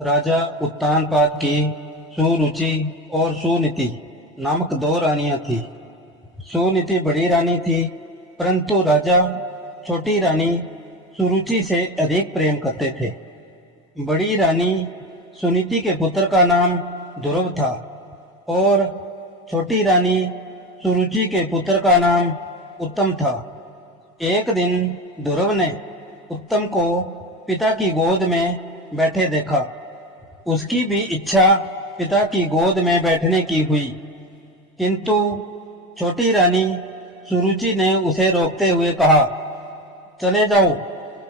राजा उत्तानपाद की सुरुचि और सुनीति नामक दो रानियां थी। सुनीति बड़ी रानी थी, परंतु राजा छोटी रानी सुरुचि से अधिक प्रेम करते थे। बड़ी रानी सुनीति के पुत्र का नाम ध्रुव था और छोटी रानी सुरुचि के पुत्र का नाम उत्तम था। एक दिन ध्रुव ने उत्तम को पिता की गोद में बैठे देखा। उसकी भी इच्छा पिता की गोद में बैठने की हुई, किंतु छोटी रानी सुरुचि ने उसे रोकते हुए कहा, चले जाओ,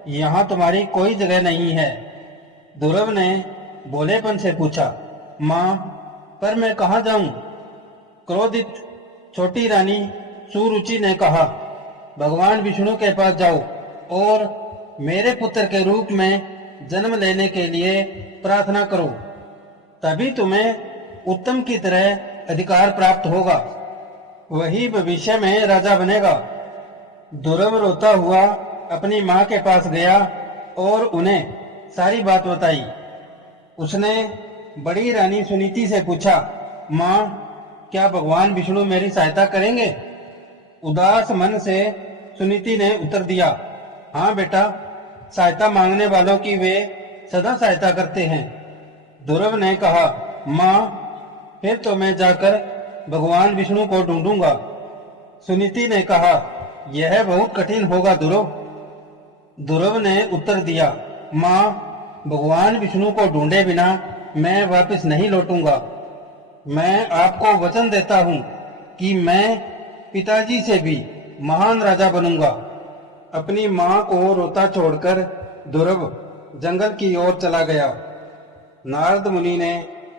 यहाँ तुम्हारी कोई जगह नहीं है। ध्रुव ने भोलेपन से पूछा, माँ, पर मैं कहाँ जाऊं? क्रोधित छोटी रानी सुरुचि ने कहा, भगवान विष्णु के पास जाओ और मेरे पुत्र के रूप में जन्म लेने के लिए प्रार्थना करो, तभी तुम्हें उत्तम की तरह अधिकार प्राप्त होगा, वही भविष्य में राजा बनेगा। ध्रुव रोता हुआ अपनी माँ के पास गया और उन्हें सारी बात बताई। उसने बड़ी रानी सुनीति से पूछा, माँ, क्या भगवान विष्णु मेरी सहायता करेंगे? उदास मन से सुनीति ने उत्तर दिया, हाँ बेटा, सहायता मांगने वालों की वे सदा सहायता करते हैं। ध्रुव ने कहा, माँ, फिर तो मैं जाकर भगवान विष्णु को ढूंढूंगा। सुनीति ने कहा, यह बहुत कठिन होगा ध्रुव। ध्रुव ने उत्तर दिया, माँ, भगवान विष्णु को ढूंढे बिना मैं वापस नहीं लौटूंगा। मैं आपको वचन देता हूँ कि मैं पिताजी से भी महान राजा बनूंगा। अपनी माँ को रोता छोड़कर ध्रुव जंगल की ओर चला गया। नारद मुनि ने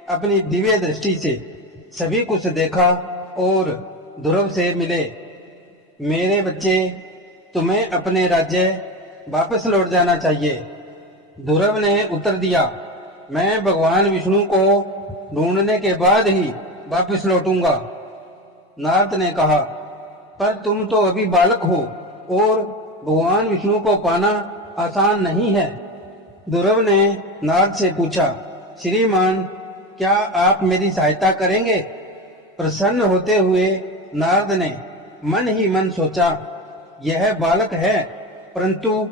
अपनी दिव्य दृष्टि से सभी कुछ देखा और ध्रुव से मिले। मेरे बच्चे, तुम्हें अपने राज्य वापस लौट जाना चाहिए। ध्रुव ने उत्तर दिया, मैं भगवान विष्णु को ढूंढने के बाद ही वापस लौटूंगा। नारद ने कहा, पर तुम तो अभी बालक हो और भगवान विष्णु को पाना आसान नहीं है। ध्रुव ने नारद से पूछा, श्रीमान, क्या आप मेरी सहायता करेंगे? प्रसन्न होते हुए नारद ने मन ही मन सोचा, यह बालक है परंतु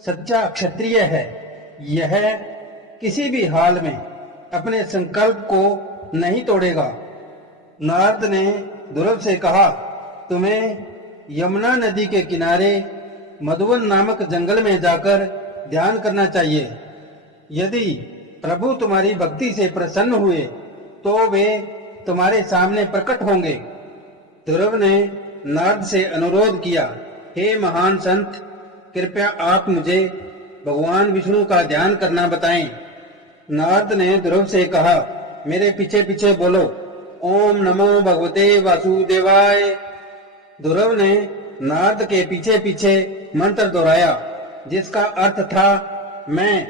सच्चा क्षत्रिय है। यह किसी भी हाल में अपने संकल्प को नहीं तोड़ेगा। नारद ने ध्रुव से कहा, तुम्हें यमुना नदी के किनारे मधुवन नामक जंगल में जाकर ध्यान करना चाहिए। यदि प्रभु तुम्हारी भक्ति से प्रसन्न हुए तो वे तुम्हारे सामने प्रकट होंगे। ध्रुव ने नारद से अनुरोध किया, हे महान संत, कृपया आप मुझे भगवान विष्णु का ध्यान करना बताएं। नारद ने ध्रुव से कहा, मेरे पीछे पीछे बोलो, ओम नमो भगवते वासुदेवाय। ध्रुव ने नारद के पीछे पीछे मंत्र दोहराया, जिसका अर्थ था, मैं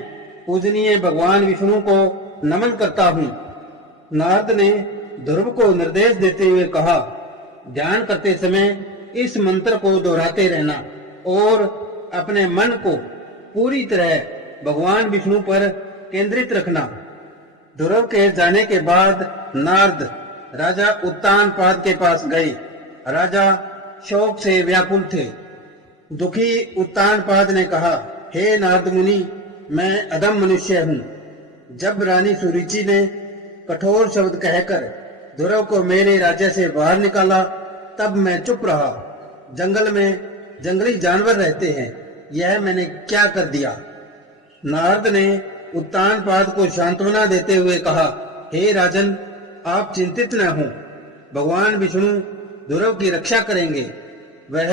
पूजनीय भगवान विष्णु को नमन करता हूँ। नारद ने ध्रुव को निर्देश देते हुए कहा, ध्यान करते समय इस मंत्र को दोहराते रहना और अपने मन को पूरी तरह भगवान विष्णु पर केंद्रित रखना। ध्रुव के जाने के बाद नारद राजा उत्तानपाद के पास गए। राजा शोक से व्याकुल थे। दुखी उत्तानपाद ने कहा, हे नारद मुनि, मैं अधम मनुष्य हूँ। जब रानी सुरुचि ने कठोर शब्द कहकर ध्रुव को मेरे राज्य से बाहर निकाला, तब मैं चुप रहा। जंगल में जंगली जानवर रहते हैं, यह मैंने क्या कर दिया? नारद ने उत्तानपाद को सांत्वना देते हुए कहा, हे राजन, आप चिंतित न हो, भगवान विष्णु ध्रुव की रक्षा करेंगे। वह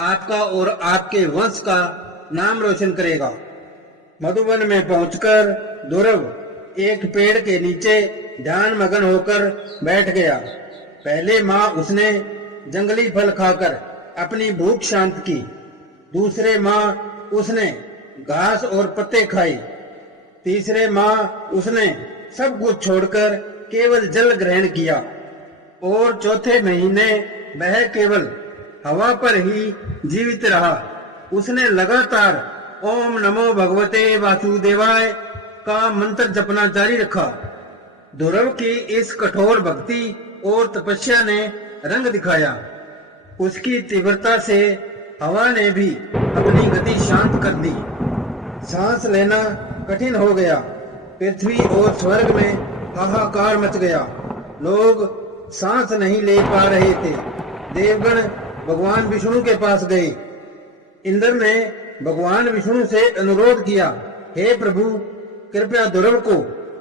आपका और आपके वंश का नाम रोशन करेगा। मधुवन में पहुंचकर ध्रुव एक पेड़ के नीचे ध्यान मगन होकर बैठ गया। पहले माँ उसने जंगली फल खाकर अपनी भूख शांत की। दूसरे माँ उसने घास और पत्ते खाए। तीसरे माँ उसने सब कुछ छोड़कर केवल जल ग्रहण किया और चौथे महीने वह केवल हवा पर ही जीवित रहा। उसने लगातार ओम नमो भगवते वासुदेवाय का मंत्र जपना जारी रखा। ध्रुव की इस कठोर भक्ति और तपस्या ने रंग दिखाया। उसकी तीव्रता से हवा ने भी अपनी गति शांत कर दी। सांस लेना कठिन हो गया। पृथ्वी और स्वर्ग में हाहाकार मच गया। लोग सांस नहीं ले पा रहे थे। देवगण भगवान विष्णु के पास गए। इंद्र ने भगवान विष्णु से अनुरोध किया, हे प्रभु, कृपया ध्रुव को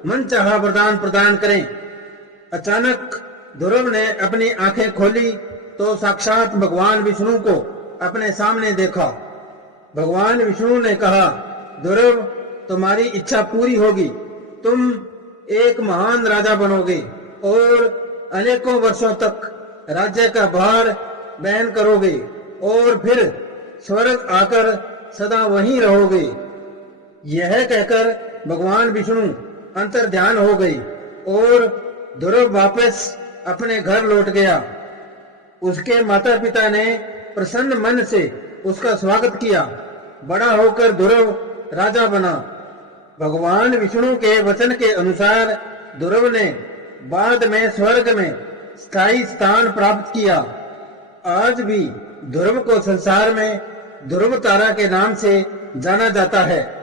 मनचाहा वरदान प्रदान करें। अचानक ध्रुव ने अपनी आंखें खोली तो साक्षात भगवान विष्णु को अपने सामने देखा। भगवान विष्णु ने कहा, ध्रुव, तुम्हारी इच्छा पूरी होगी। तुम एक महान राजा बनोगे और अनेकों वर्षों तक राज्य का भार वहन करोगे और फिर स्वर्ग आकर सदा वहीं रहोगे। यह कहकर भगवान विष्णु अंतर्ध्यान हो गई और ध्रुव वापस अपने घर लौट गया। उसके माता पिता ने प्रसन्न मन से उसका स्वागत किया। बड़ा होकर ध्रुव राजा बना। भगवान विष्णु के वचन के अनुसार ध्रुव ने बाद में स्वर्ग में स्थायी स्थान प्राप्त किया। आज भी ध्रुव को संसार में ध्रुव तारा के नाम से जाना जाता है।